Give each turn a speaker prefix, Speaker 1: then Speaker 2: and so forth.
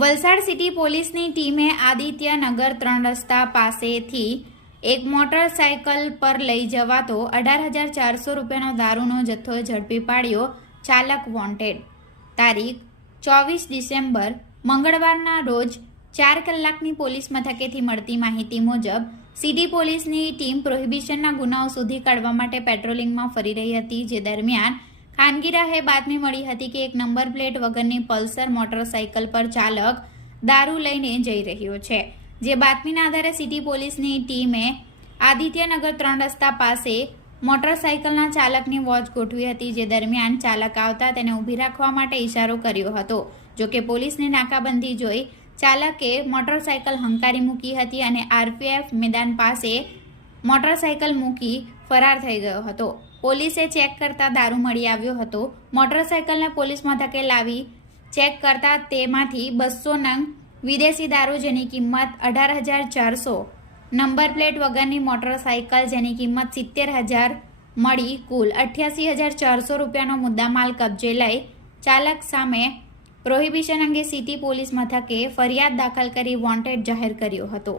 Speaker 1: Valsad city પોલીસની ટીમે આદિત્યનગર ત્રણ રસ્તા પાસેથી એક મોટરસાયકલ પર લઈ જવાતો અઢાર હજાર ચારસો રૂપિયાનો દારૂનો જથ્થો ઝડપી પાડ્યો ચાલક વોન્ટેડ. તારીખ ચોવીસ ડિસેમ્બર, મંગળવારના રોજ ચાર કલાકની પોલીસ મથકેથી મળતી માહિતી મુજબ સિટી પોલીસની ટીમ પ્રોહિબિશનના ગુનાઓ શોધી કાઢવા માટે પેટ્રોલિંગમાં ફરી રહી હતી, જે દરમિયાન ખાનગી રાહે બાતમી મળી હતી કે એક નંબર પ્લેટ વગરની પલ્સર મોટરસાયકલ પર ચાલક દારૂ લઈને જઈ રહ્યો છે. જે બાતમીના આધારે સિટી પોલીસની ટીમે આદિત્યનગર ત્રણ રસ્તા પાસે મોટરસાઇકલના ચાલકની વોચ ગોઠવી હતી, જે દરમિયાન ચાલક આવતા તેને ઊભી રાખવા માટે ઇશારો કર્યો હતો. જોકે પોલીસને નાકાબંધી જોઈ ચાલકે મોટરસાયકલ હંકારી મૂકી હતી અને આરપીએફ મેદાન પાસે મોટરસાયકલ મૂકી ફરાર થઈ ગયો હતો. પોલીસે ચેક કરતા દારૂ મળી આવ્યો હતો. મોટરસાયકલને પોલીસ મથકે લાવી ચેક કરતા તેમાંથી બસો નંગ વિદેશી દારૂ જેની કિંમત અઢાર હજાર ચારસો, નંબર પ્લેટ વગરની મોટરસાયકલ જેની કિંમત સિત્તેર હજાર મળી કુલ અઠ્યાસી હજાર ચારસો રૂપિયાનો મુદ્દામાલ કબજે લઈ ચાલક સામે પ્રોહિબિશન અંગે સિટી પોલીસ મથકે ફરિયાદ દાખલ કરી વોન્ટેડ જાહેર કર્યો હતો.